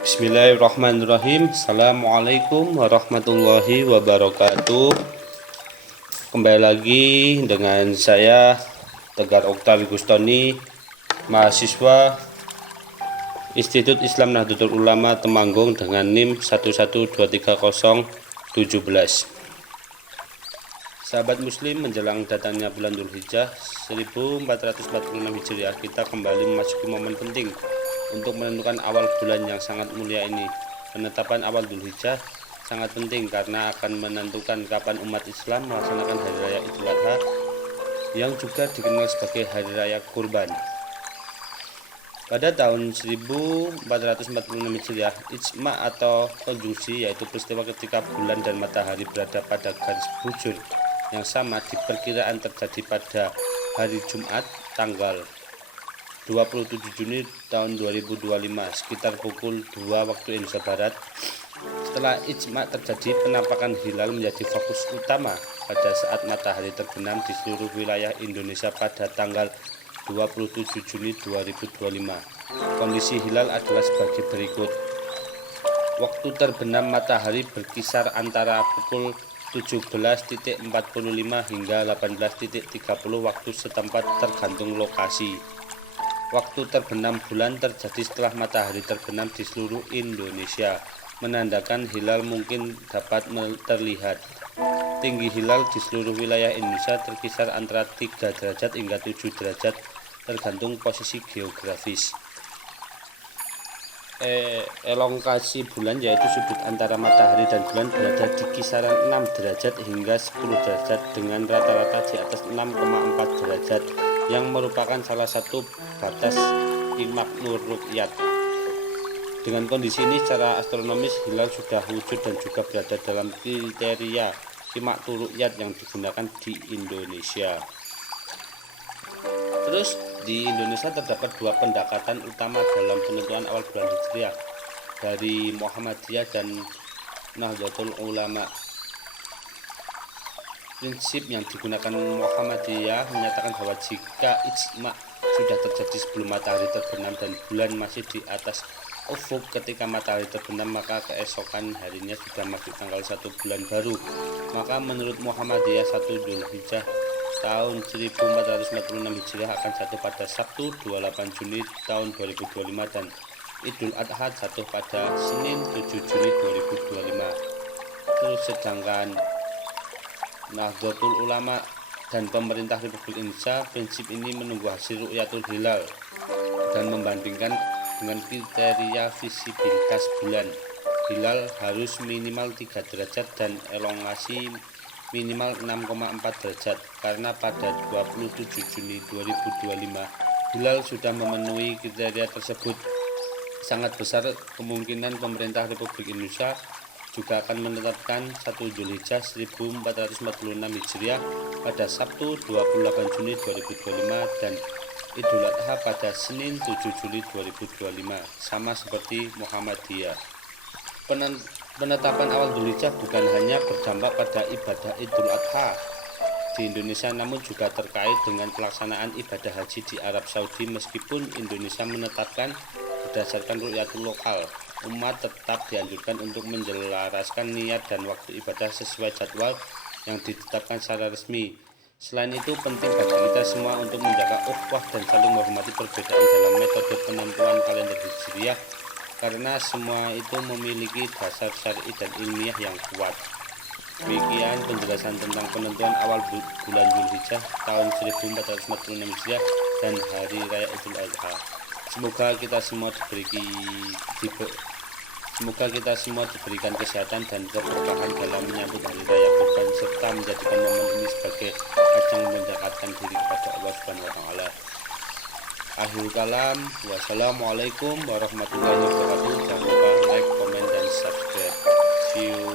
Bismillahirrahmanirrahim. Assalamualaikum warahmatullahi wabarakatuh. Kembali lagi dengan saya Tegar Oktawi Gustoni, mahasiswa Institut Islam Nahdlatul Ulama Temanggung dengan NIM 1123017. Sahabat muslim, menjelang datangnya bulan Dzulhijjah 1446 Hijriah, kita kembali memasuki momen penting untuk menentukan awal bulan yang sangat mulia ini. Penetapan awal Dzulhijjah sangat penting karena akan menentukan kapan umat Islam melaksanakan Hari Raya Idul Adha yang juga dikenal sebagai Hari Raya Kurban. Pada tahun 1446 Hijriah, ijma atau konjungsi, yaitu peristiwa ketika bulan dan matahari berada pada garis bujur yang sama, diperkiraan terjadi pada hari Jumat tanggal 27 Juni tahun 2025 sekitar pukul 2 waktu Indonesia Barat. Setelah ijma terjadi, penampakan hilal menjadi fokus utama pada saat matahari terbenam di seluruh wilayah Indonesia pada tanggal 27 Juni 2025. Kondisi hilal adalah sebagai berikut. Waktu terbenam matahari berkisar antara pukul 17.45 hingga 18.30 waktu setempat tergantung lokasi. Waktu terbenam bulan terjadi setelah matahari terbenam di seluruh Indonesia, menandakan hilal mungkin dapat terlihat. Tinggi hilal di seluruh wilayah Indonesia terkisar antara 3 derajat hingga 7 derajat tergantung posisi geografis. Elongasi bulan, yaitu sudut antara matahari dan bulan, berada di kisaran 6 derajat hingga 10 derajat dengan rata-rata di atas 6,4 derajat yang merupakan salah satu batas imak nur ru'yat. Dengan kondisi ini secara astronomis hilal sudah wujud dan juga berada dalam kriteria imak nur ru'yat yang digunakan di Indonesia. Terus di Indonesia terdapat 2 pendekatan utama dalam penentuan awal bulan Hijriah, dari Muhammadiyah dan Nahdlatul Ulama. Prinsip yang digunakan Muhammadiyah menyatakan bahwa jika ijma sudah terjadi sebelum matahari terbenam dan bulan masih di atas ufuk ketika matahari terbenam, maka keesokan harinya sudah masuk tanggal 1 bulan baru. Maka menurut Muhammadiyah, 1 Dzulhijjah tahun 1446 Hijriah akan jatuh pada Sabtu 28 Juni tahun 2025 dan Idul Adha jatuh pada Senin 7 Juni 2025. Terus sedangkan Nahdlatul Ulama dan pemerintah Republik Indonesia, prinsip ini menunggu hasil ru'yatul hilal dan membandingkan dengan kriteria visibilitas bulan. Hilal harus minimal 3 derajat dan elongasi minimal 6,4 derajat. Karena pada 27 Juni 2025 hilal sudah memenuhi kriteria tersebut, sangat besar kemungkinan pemerintah Republik Indonesia juga akan menetapkan 1 Dzulhijjah 1446 Hijriah pada Sabtu 28 Juni 2025 dan Idul Adha pada Senin 7 Juli 2025, sama seperti Muhammadiyah. Penetapan awal Dzulhijjah bukan hanya berdampak pada ibadah Idul Adha di Indonesia, namun juga terkait dengan pelaksanaan ibadah haji di Arab Saudi. Meskipun Indonesia menetapkan berdasarkan ru'yatul lokal, umat tetap dianjurkan untuk menyelaraskan niat dan waktu ibadah sesuai jadwal yang ditetapkan secara resmi. Selain itu, penting bagi kita semua untuk menjaga ukhuwah dan saling menghormati perbedaan dalam metode penentuan kalender Hijriah, karena semua itu memiliki dasar syar'i dan ilmiah yang kuat. Demikian penjelasan tentang penentuan awal bulan Dzulhijjah tahun 1446 Hijriah dan Hari Raya Idul Adha. Semoga kita semua diberikan kesehatan dan keberkahan dalam menyambut Hari Raya Kurban, serta menjadikan momen ini sebagai ajang mendekatkan diri kepada Allah Subhanahu wa taala. Akhir kalam, wassalamualaikum warahmatullahi wabarakatuh. Jangan lupa like, comment, dan subscribe. See you.